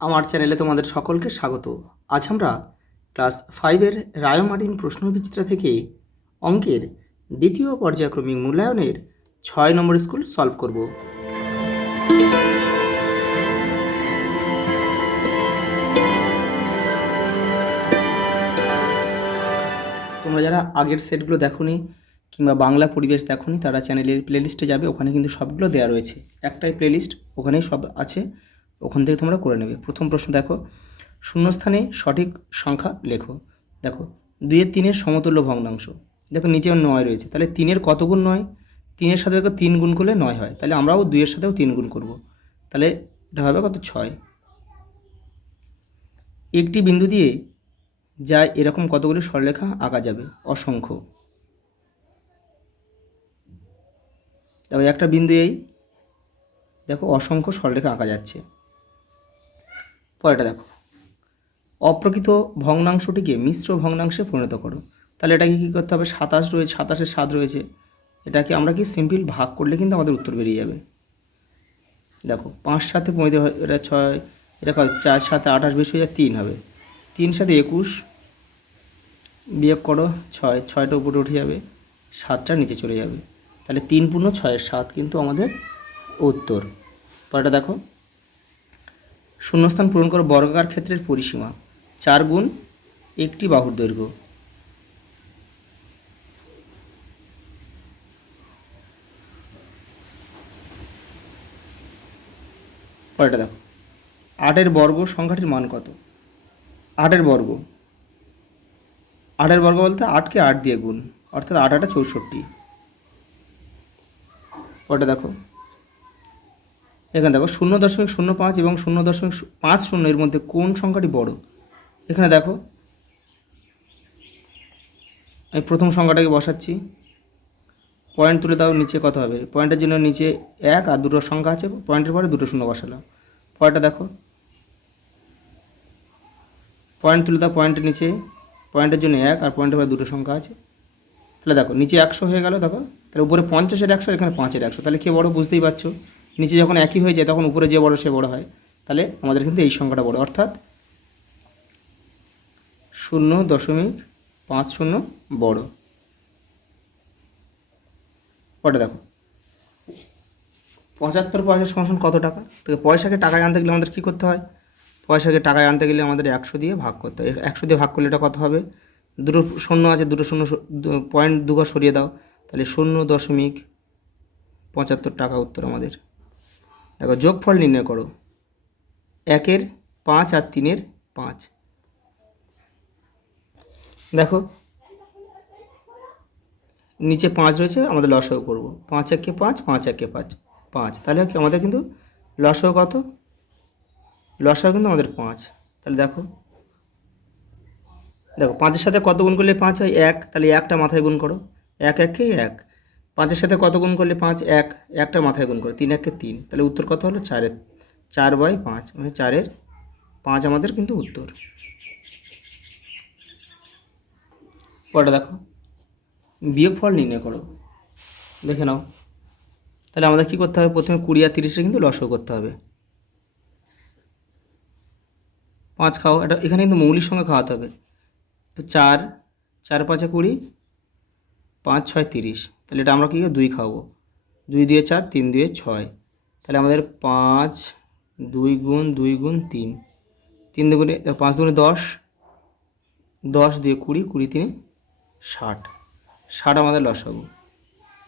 আমার চ্যানেলে তোমাদের সকলকে স্বাগত। আজ আমরা ক্লাস 5-এর রায়োমার্টিন প্রশ্নবিচিত্রা থেকে অঙ্কের দ্বিতীয় পর্যায়ক্রমিক মূল্যায়নের 6 নম্বর স্কুল সলভ করব। তোমরা যারা আগের সেটগুলো দেখোনি কিংবা বাংলা পরিবেশ দেখোনি তারা চ্যানেলের প্লেলিস্টে যাবে, ওখানে কিন্তু সবগুলো দেওয়া রয়েছে। একটাই প্লেলিস্ট, ওখানেই সব আছে, ওখান থেকে তোমরা করে নেবে। প্রথম প্রশ্ন দেখো, শূন্যস্থানে সঠিক সংখ্যা লেখো। দেখো 2-3 সমতুল্য ভগ্নাংশ। দেখো নিচে 9 রয়েছে, তাহলে 3-এর কত গুণ 9? 3-এর সাথে দেখো 3 গুণ করলে 9 হয়, তাহলে আমরাও 2-এর সাথেও 3 গুণ করব, তাহলে এটা হবে কত? 6। একটি বিন্দু দিয়ে যা এরকম কতগুলি সরলরেখা আঁকা যাবে? অসংখ্য। দেখো একটা বিন্দু এই দেখো অসংখ্য সরলরেখা আঁকা যাচ্ছে। পরেরটা দেখো, অপ্রকৃত ভগ্নাংশটিকে মিশ্র ভগ্নাংশে পরিণত করো। তাহলে এটাকে কী করতে হবে? 27 রয়েছে, 27-এর 7 রয়েছে, এটাকে আমরা কি সিম্পল ভাগ করলে কিন্তু আমাদের উত্তর বেরিয়ে যাবে। দেখো 5 সাথে 35, এটা 6, এটা 4 সাথে 28 বেশি হয়ে যায় 3 হবে, 3 সাথে 21 বিয়োগ করো 6, 6টা উপরে উঠে যাবে, 7টা নিচে চলে যাবে, তাহলে 3 পূর্ণ 6-এর 7 কিন্তু আমাদের উত্তর। পরেরটা দেখো, শূন্যস্থান পূরণ করো বর্গাকার ক্ষেত্রের পরিসীমা 4 গুণ একটি বাহুর দৈর্ঘ্য। পরেরটা দেখো, 8-এর বর্গ সংখ্যাটির মান কত? 8-এর বর্গ, 8-এর বর্গ বলতে 8কে 8 দিয়ে গুণ, অর্থাৎ 8 8 64। পরেরটা দেখো, এখানে দেখো 0.05 এবং 0.50 এর মধ্যে কোন সংখ্যাটি বড়? এখানে দেখো আমি প্রথম সংখ্যাটাকে বসাচ্ছি, পয়েন্ট তুলে দাও, নিচে কত হবে? পয়েন্টের জন্য নিচে 1 আর দুটো সংখ্যা আছে, পয়েন্টের পরে দুটো শূন্য বসালাম। পরেরটা দেখো, পয়েন্ট তুলে দাও, পয়েন্টের নিচে পয়েন্টের জন্য 1 আর পয়েন্টের পরে দুটো সংখ্যা আছে, তাহলে দেখো নিচে 100 হয়ে গেল। দেখো তাহলে উপরে 50-এর 100, এখানে 5-এর 100, তাহলে কে বড়? বুঝতেই পারছো, নিচে যখন একই হয়ে যায় তখন উপরে যে বড় সে বড় হয়, তাহলে আমাদের কিন্তু এই সংখ্যাটা বড়, অর্থাৎ 0.50 বড়। ওটা দেখো 75 পয়সা সমান কত টাকা? তো পয়সাকে টাকায় আনতে গেলে আমাদের কী করতে হয়? পয়সাকে টাকায় আনতে গেলে আমাদের 100 দিয়ে ভাগ করতে হয়। 100 দিয়ে ভাগ করলে এটা কত হবে? দুটো শূন্য আছে, দুটো শূন্য পয়েন্ট দুঘর সরিয়ে দাও, তাহলে 0.75 টাকা উত্তর আমাদের। দেখো যোগফল নির্ণয় করো, 1-এর 5 আর 3-এর 5। দেখো নিচে 5 রয়েছে, আমাদের লসাগু করব, 5 1-কে 5, 5 1-কে 5, 5, তাহলে কি আমাদের কিন্তু লসাগু কত? লসাগু কিন্তু আমাদের 5। তাহলে দেখো 5-এর সাথে কত গুণ করলে 5 হয়? 1, তাহলে 1টা মাথায় গুণ করো, 1 1-কে 1। 5-এর সাথে কত গুণ করলে 5? 1, 1টা মাথায় গুণ করো, 3 1-কে 3, তাহলে উত্তর কত হলো? 4/5, মানে 4-এর 5 আমাদের কিন্তু উত্তর। পরেটা দেখো, বিয়োগফল নির্ণয় করো। দেখে নাও, তাহলে আমাদের কী করতে হবে? প্রথমে 20 আর 30-এর কিন্তু লসাগু করতে হবে। 5 খাও, এটা এখানে কিন্তু মৌলিক সংখ্যা খাওয়াতে হবে, তো 4, 4 5 20, 5 6 30, তাহলে এটা আমরা কী 2 খাওয়াবো, 2 দিয়ে 4, 3 দিয়ে 6, তাহলে আমাদের 5 2 গুণ 2 গুণ 3, 3 দুগুণে 5 দুগুণে 10, 10 দিয়ে 20, 20 3 60, 60 আমাদের লসাগু।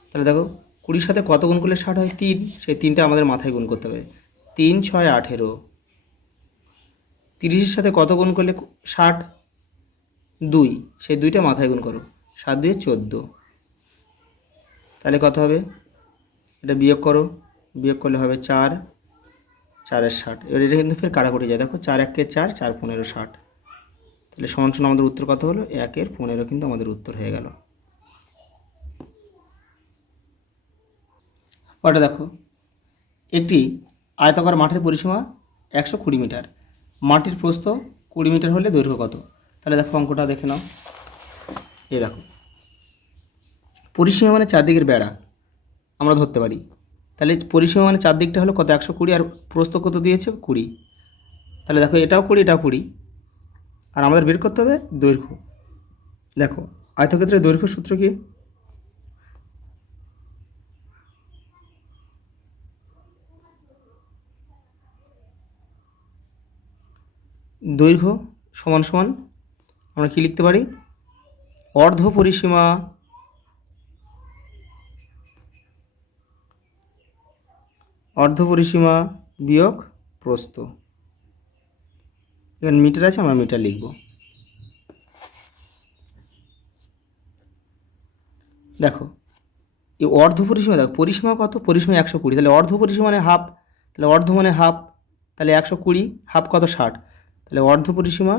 তাহলে দেখো 20-এর সাথে কত গুণ করলে 60 হয়? 3, সেই 3টা আমাদের মাথায় গুণ করতে হবে, 3 6 18। 30-এর সাথে কত গুণ করলে 60? 2, সেই 2টা মাথায় গুণ করো, 7 2 14, তাহলে কত হবে? এটা বিয়োগ করো, বিয়োগ করলে হবে 4, 4-এর 60। এবার এটা কিন্তু ফের কাটাকুটি যায়, দেখো 4 1-কে 4, 4 15 60, তাহলে সমান সমান আমাদের উত্তর কত হলো? 1-এর 15 কিন্তু আমাদের উত্তর হয়ে গেল। ওটা দেখো, একটি আয়তাকার মাঠের পরিসীমা 120 মিটার, মাটির প্রস্থ 20 মিটার হলে দৈর্ঘ্য কত? তাহলে দেখো অঙ্কটা দেখে নাও। এই দেখো পরিসীমা মানে চারদিকের বেড়া আমরা ধরতে পারি, তাহলে পরিসীমা মানে চারদিকটা হলো কত? 120, আর প্রস্থ কত দিয়েছে? 20, তাহলে দেখো এটাও 20 এটাও 20, আর আমাদের বের করতে হবে দৈর্ঘ্য। দেখো আয়তক্ষেত্রের দৈর্ঘ্য সূত্র কি? দৈর্ঘ্য সমান সমান আমরা কি লিখতে পারি? অর্ধ পরিসীমা বিয়োগ প্রস্থ। এখানে মিটার আছে, আমরা মিটার লিখব। দেখো এই অর্ধ পরিসীমা, দেখো পরিসীমা কত? পরিসীমা 120, তাহলে অর্ধ পরিসীমা মানে হাফ, তাহলে অর্ধ মানে হাফ, তাহলে 120, হাফ কত? 60, তাহলে অর্ধ পরিসীমা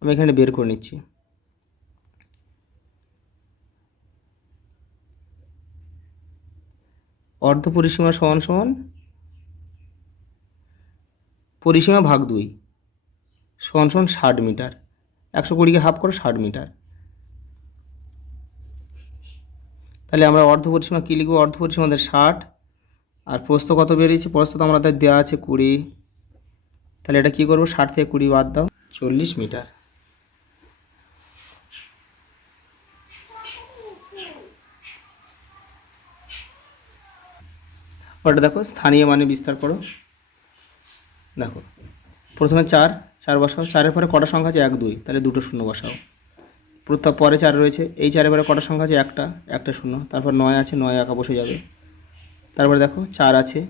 আমি এখানে বের করে নিচ্ছি। অর্ধ পরিসীমা সমান সমান পরিসীমা ভাগ 2 সমান সমান 60 মিটার। 120কে হাফ করে 60 মিটার। তাহলে আমরা অর্ধ পরিসীমা কী লিখব? অর্ধ পরিসীমা আমাদের 60, আর প্রস্থ কত বেরিয়েছে? প্রস্থ তো আমাদের দেওয়া আছে 20, তাহলে এটা কী করবো? 60 থেকে 20 বাদ দাও, 40 মিটার। ওটা দেখো স্থানীয় মানে বিস্তার করো। দেখো প্রথমে 4 বসাও, 4-এর পরে কটা সংখ্যা আছে? 1 2, তাহলে 2টো শূন্য বসাও। পরে 4 রয়েছে, এই 4-এর পরে কটা সংখ্যা আছে? একটা শূন্য, তারপর 9 আছে, 9 একা বসে যাবে। তারপরে দেখো 4 আছে,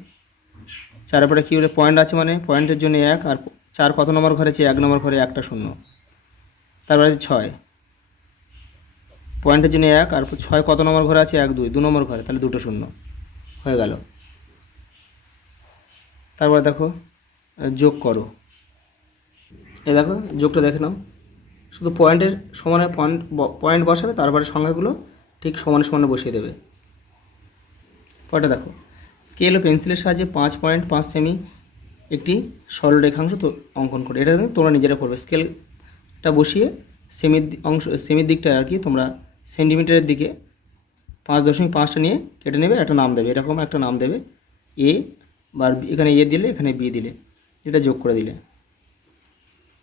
4-এর পরে কী বলে? পয়েন্ট আছে, মানে পয়েন্টের জন্য 1, আর 4 কত নম্বর ঘরে আছে? 1 নম্বর ঘরে, একটা শূন্য। তারপরে আছে 6, পয়েন্টের জন্য 1, আর 6 কত নম্বর ঘরে আছে? 1 2, 2 নম্বর ঘরে, তাহলে 2টো শূন্য হয়ে গেল। তারপরে দেখো যোগ করো। এই দেখো যোগটা দেখে নাও, শুধু পয়েন্টের সমানে পয়েন্ট বসাবে, তারপরে সংখ্যাগুলো ঠিক সমানে সমানে বসিয়ে দেবে। পরেটা দেখো, স্কেল ও পেন্সিলের সাহায্যে 5.5 সেমি একটি সরল রেখাংশ তো অঙ্কন করে। এটা তোমরা নিজেরা করবে। স্কেলটা বসিয়ে সেমির দিকটা আর কি তোমরা সেন্টিমিটারের দিকে 5.5টা নিয়ে কেটে নেবে, একটা নাম দেবে, এরকম একটা নাম দেবে, এ বা এখানে এ দিলে, এখানে বি দিলে, এটা যোগ করে দিলে।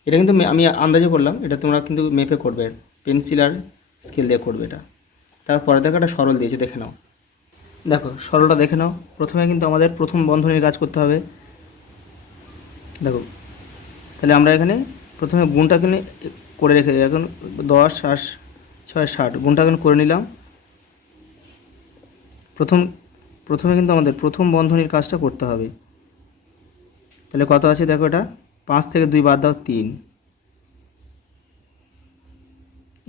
এটা কিন্তু আমি আন্দাজে করলাম, এটা তোমরা কিন্তু মেপে করবে, পেন্সিল আর স্কেল দিয়ে করবে এটা। তারপরে দেখো একটা সরল দিয়েছে, দেখে নাও। দেখো সরলটা দেখে নাও। প্রথমে কিন্তু আমাদের প্রথম বন্ধনীর কাজ করতে হবে। দেখো তাহলে আমরা এখানে প্রথমে গুণটা কিনে করে রেখে দিই। এখন 10 আর 6 60 গুণটা এখন করে নিলাম। প্রথমে কিন্তু আমাদের প্রথম বন্ধনীর কাজটা করতে হবে। তাহলে কত আছে দেখো, এটা 5 থেকে 2 বাদ দাও, 3,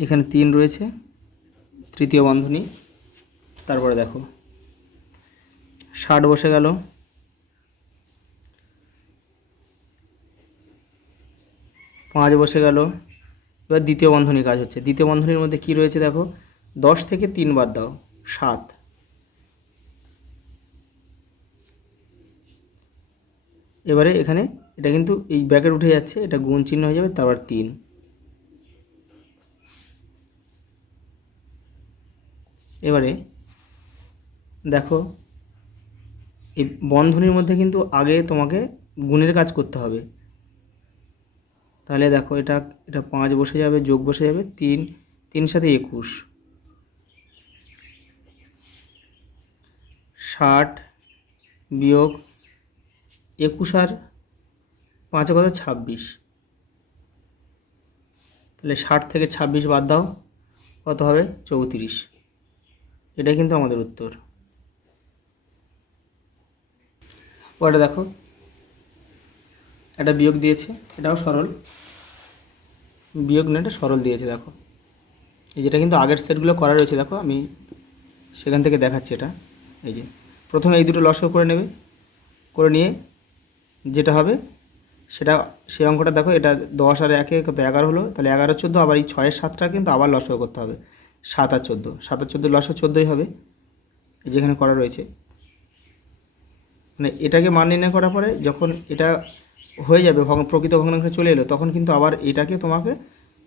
এখানে 3 রয়েছে, তৃতীয় বন্ধনী। তারপরে দেখো 60 বসে গেল, 5 বসে গেল। এবার দ্বিতীয় বন্ধনী কাজ হচ্ছে। দ্বিতীয় বন্ধনীর মধ্যে কি রয়েছে দেখো, 10 থেকে 3 বাদ দাও, 7, এবারে এখানে এটা কিন্তু এই ব্র্যাকেট উঠে যাচ্ছে, এটা গুণ চিহ্ন হয়ে যাবে, তারপর 3। এবারে দেখো এই বন্ধনীর মধ্যে কিন্তু আগে তোমাকে গুণের কাজ করতে হবে। তাহলে দেখো এটা 5 বসে যাবে, যোগ বসে যাবে, 3 সাথে 21, 60 বিয়োগ 21 আর 5 কত? 26। তাহলে 60 থেকে 26 বাদ দাও, কত হবে? 34। এটাই কিন্তু আমাদের উত্তর। ওটা দেখো এটা বিয়োগ দিয়েছে, এটাও সরল বিয়োগ না, এটা সরল দিয়েছে। দেখো এই যেটা কিন্তু আগের সেটগুলো করা রয়েছে, দেখো আমি সেখান থেকে দেখাচ্ছি এটা। এই যে প্রথমে এই দুটো লসাগু করে নেবে, করে নিয়ে যেটা হবে সেটা সেই অঙ্কটা দেখো, এটা 10 আর 1 কত? 11 হলো, তাহলে 11 14, আবার এই 6 7টা কিন্তু আবার লসাগু করতে হবে, 7 আর 14, 7 আর 14 লসাগু 14ই হবে, এই যেখানে করা রয়েছে। মানে এটাকে মান নির্ণয় করার পরে যখন এটা হয়ে যাবে, প্রকৃত ভগ্নাংশে চলে এলো, তখন কিন্তু আবার এটাকে তোমাকে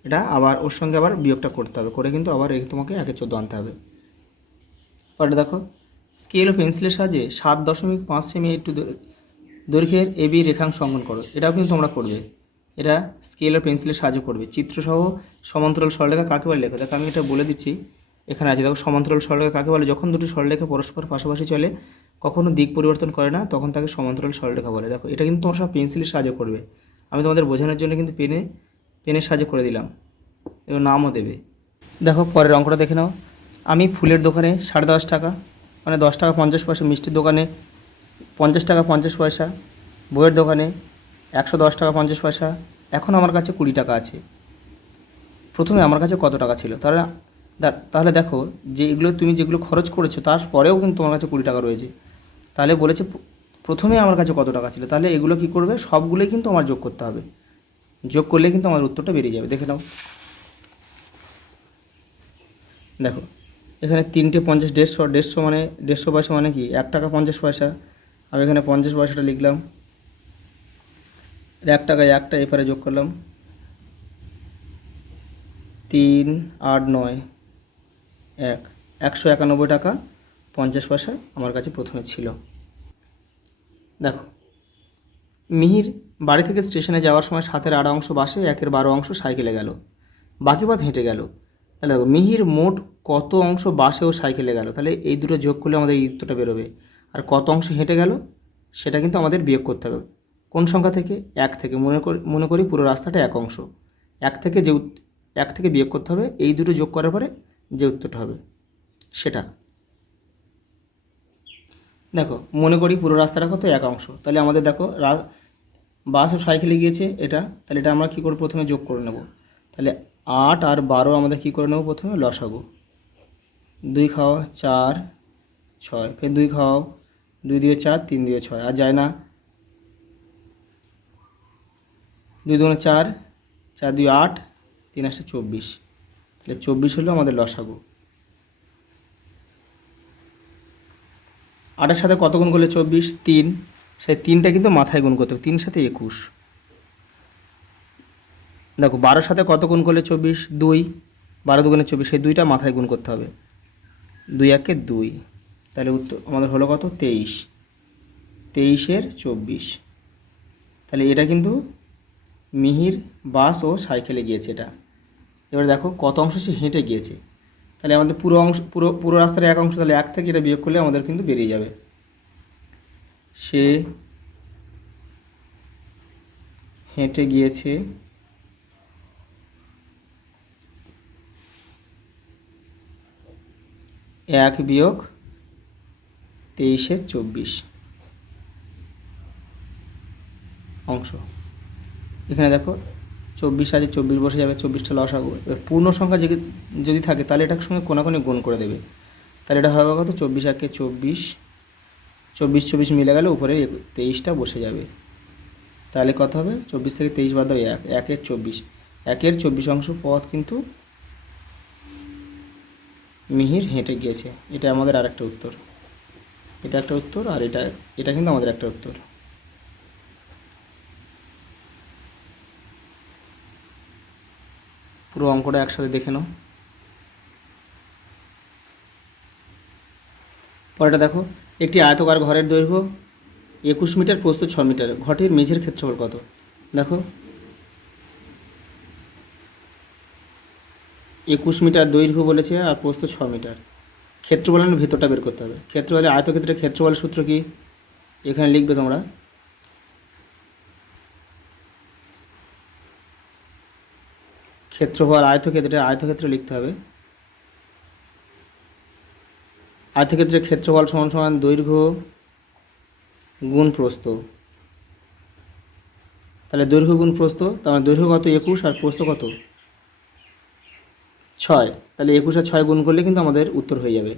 এটা আবার ওর সঙ্গে আবার বিয়োগটা করতে হবে, করে কিন্তু আবার তোমাকে 1 এর 14 আনতে হবে। পরে দেখো স্কেল ও পেন্সিলের সাহায্যে 7.5 সেমি একটু দৈর্ঘ্যের এবি রেখাংশ অঙ্কন করো। এটাও কিন্তু তোমরা করবে। এটা স্কেল আর পেন্সিলের সাহায্য করবে। চিত্রসহ সমান্তরাল সরলরেখা কাকে বলে লেখো। দেখো আমি এটা বলে দিচ্ছি, এখানে আছে দেখো সমান্তরাল সরলরেখা কাকে বলে। যখন দুটি সরলরেখা পরস্পর পাশাপাশি চলে, কখনো দিক পরিবর্তন করে না, তখন তাকে সমান্তরাল সরলরেখা বলে। দেখো এটা কিন্তু তোমার সব পেন্সিলের সাহায্য করবে, আমি তোমাদের বোঝানোর জন্য কিন্তু পেনের সাহায্য করে দিলাম, এবং নামও দেবে। দেখো পরের অঙ্কটা দেখে নাও। আমি ফুলের দোকানে 10.5 টাকা, মানে 10 টাকা 50 পয়সা, মিষ্টির দোকানে 50 টাকা 50 পয়সা, বইয়ের দোকানে 110 টাকা 50 পয়সা, এখন আমার কাছে 20 টাকা আছে। প্রথমে আমার কাছে কত টাকা ছিল? তাহলে দেখো যে এগুলো তুমি যেগুলো খরচ করেছো তারপরেও কিন্তু তোমার কাছে 20 টাকা রয়েছে। তাহলে বলেছে প্রথমে আমার কাছে কত টাকা ছিল, তাহলে এগুলো কি করবে, সবগুলোই কিন্তু আমার যোগ করতে হবে। যোগ করলে কিন্তু আমার উত্তরটা বেরিয়ে যাবে। দেখে নাও, দেখো এখানে 3টে 50, 150 মানে 150 পয়সা মানে কি 1 টাকা 50 পয়সা। আমি এখানে 50 পয়সাটা লিখলাম, 1 টাকায় 1টা এপারে যোগ করলাম, 3 8 9 1, 191 টাকা 50 পয়সা আমার কাছে প্রথমে ছিল। দেখো মিহির বাড়ি থেকে স্টেশনে যাওয়ার সময় 7-এর 8 অংশ বাসে, 1-এর 12 অংশ সাইকেলে গেল, বাকি পথ হেঁটে গেল। তাহলে দেখো মিহির মোট কত অংশ বাসে ও সাইকেলে গেল, তাহলে এই দুটো যোগ করলে আমাদের এই উত্তরটা বেরোবে। আর কত অংশ হেঁটে গেল সেটা কিন্তু আমাদের বিয়োগ করতে হবে। কোন সংখ্যা থেকে? 1 থেকে। মনে করি পুরো রাস্তাটা 1 অংশ। 1 থেকে 1 থেকে বিয়োগ করতে হবে, এই দুটো যোগ করার পরে যে উত্তরটা হবে সেটা। দেখো মনে করি পুরো রাস্তাটা কত 1 অংশ, তাহলে আমাদের দেখো বাস ও সাইকেলে গিয়েছে এটা, তাহলে এটা আমরা কী করে প্রথমে যোগ করে নেব। তাহলে 8 আর 12 আমাদের কী করে নেব, প্রথমে লসাগু। 2 খাওয়া 4 6, ফের 2 খাওয়াও, 2 দিয়ে 4, 3 দিয়ে 6, আর যায় না, 2 দুগুণে 4, 4 2 8, 3 আসছে 24, তাহলে 24 হলো আমাদের লসাগু। 8-এর সাথে কত গুণ করলে 24? 3, সেই 3টা কিন্তু মাথায় গুণ করতে হবে, 3 সাথে 21। দেখো 12-এর সাথে কত গুণ করলে 24? 2, 12 দুগুণে 24, সেই 2টা মাথায় গুণ করতে হবে, 2 1-এ 2, তাহলে উত্তর আমাদের হলো কত? 23, 23-এর 24। তাহলে এটা কিন্তু মিহির বাস ও সাইকেলে গিয়েছে এটা। এবার দেখো কত অংশ সে হেঁটে গিয়েছে, তাহলে আমাদের পুরো অংশ পুরো রাস্তার 1 অংশ, তাহলে 1 থেকে এটা বিয়োগ করলে আমাদের কিন্তু বেরিয়ে যাবে। সে হেঁটে গিয়েছে 1 বিয়োগ 23-এর 24 অংশ। এখানে দেখো 24 আছে, 24 বসে যাবে, 24টা লসাগু। এবার পূর্ণ সংখ্যা যদি থাকে তাহলে এটার সঙ্গে কোনাকুনি গুণ করে দেবে, তাহলে এটা হবে কত? 24 1-এ 24, 24 24 মিলে গেলে উপরে 23টা বসে যাবে, তাহলে কত হবে? 24 থেকে 23 বাদ দাও 1, 1-এর 24, 1-এর 24 অংশ পথ কিন্তু মিহির হেঁটে গিয়েছে। এটা আমাদের আরেকটা উত্তর, এটা একটা উত্তর, আর এটা কিন্তু আমাদের একটা উত্তর। পুরো অঙ্কটা একসাথে দেখে নাও। পরেটা দেখো, একটি আয়তকার ঘরের দৈর্ঘ্য 21 মিটার, প্রস্থ 6 মিটার, ঘরটির মেঝের ক্ষেত্রফল কত? দেখো 21 মিটার দৈর্ঘ্য বলেছে আর প্রস্থ 6 মিটার। ক্ষেত্রফলের ভেতরটা বের করতে হবে। ক্ষেত্রফলের আয়তক্ষেত্রের ক্ষেত্রফলের সূত্র কি? এখানে লিখবে তোমরা, ক্ষেত্রফল আয়তক্ষেত্রে লিখতে হবে। আয়তক্ষেত্রের ক্ষেত্রফল সমান সমান দৈর্ঘ্য গুণ প্রস্থ। তাহলে দৈর্ঘ্য গুণ প্রস্থ, তার মানে দৈর্ঘ্য কত? 21 আর প্রস্থ কত? 6। তাহলে 21 আর 6 গুণ করলে কিন্তু আমাদের উত্তর হয়ে যাবে।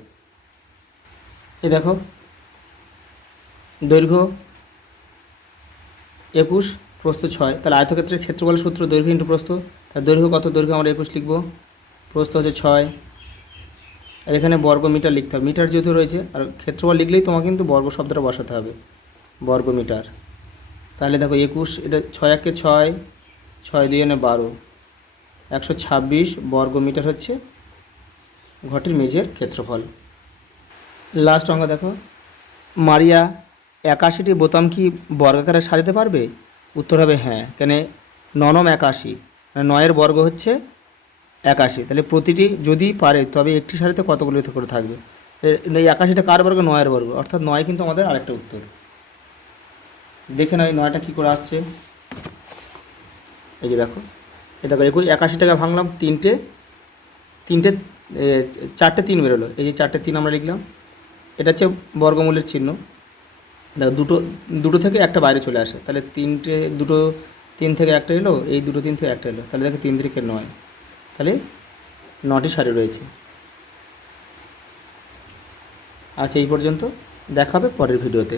এই দেখো দৈর্ঘ্য 21, প্রস্থ 6, তাহলে আয়তক্ষেত্রের ক্ষেত্রফল সূত্র দৈর্ঘ্য ইন্টু প্রস্থ। তাহলে দৈর্ঘ্য কত? দৈর্ঘ্য আমরা 21 লিখব, প্রস্থ হচ্ছে 6, আর এখানে বর্গ মিটার লিখতে হবে, মিটার যেহেতু রয়েছে, আর ক্ষেত্রফল লিখলেই তোমাকে কিন্তু বর্গ শব্দটা বসাতে হবে, বর্গ মিটার। তাহলে দেখো 21, এটা 6 1-এ 6, 6 2 12, 126 বর্গ মিটার হচ্ছে ঘরটির মেঝের ক্ষেত্রফল। লাস্ট অঙ্ক দেখো, মারিয়া 81টি বোতাম কি বর্গাকারে সাজাতে পারবে? উত্তর হবে হ্যাঁ। কেন? ননম 81, মানে 9-এর বর্গ হচ্ছে 81। তাহলে প্রতিটি যদি পারে তবে একটি সারিতে কতগুলো করে থাকবে? এই 81টা কার বর্গ? 9-এর বর্গ, অর্থাৎ 9 কিন্তু আমাদের আরেকটা উত্তর। দেখে নাও এই 9টা কী করে আসছে। এই যে দেখো, এটা 81টাকে ভাঙলাম তিনটে, 4টে 3 বেরোলো, এই যে 4টে 3 আমরা লিখলাম। এটা হচ্ছে বর্গমূলের চিহ্ন। দেখো দুটো থেকে একটা বাইরে চলে আসে, তাহলে দুটো 3 থেকে একটা এলো, এই দুটো 3 থেকে একটা এলো, তাহলে দেখো 3 3 9, তাহলে 9টি সারি রয়েছে। আচ্ছা, এই পর্যন্ত, দেখা হবে পরের ভিডিওতে।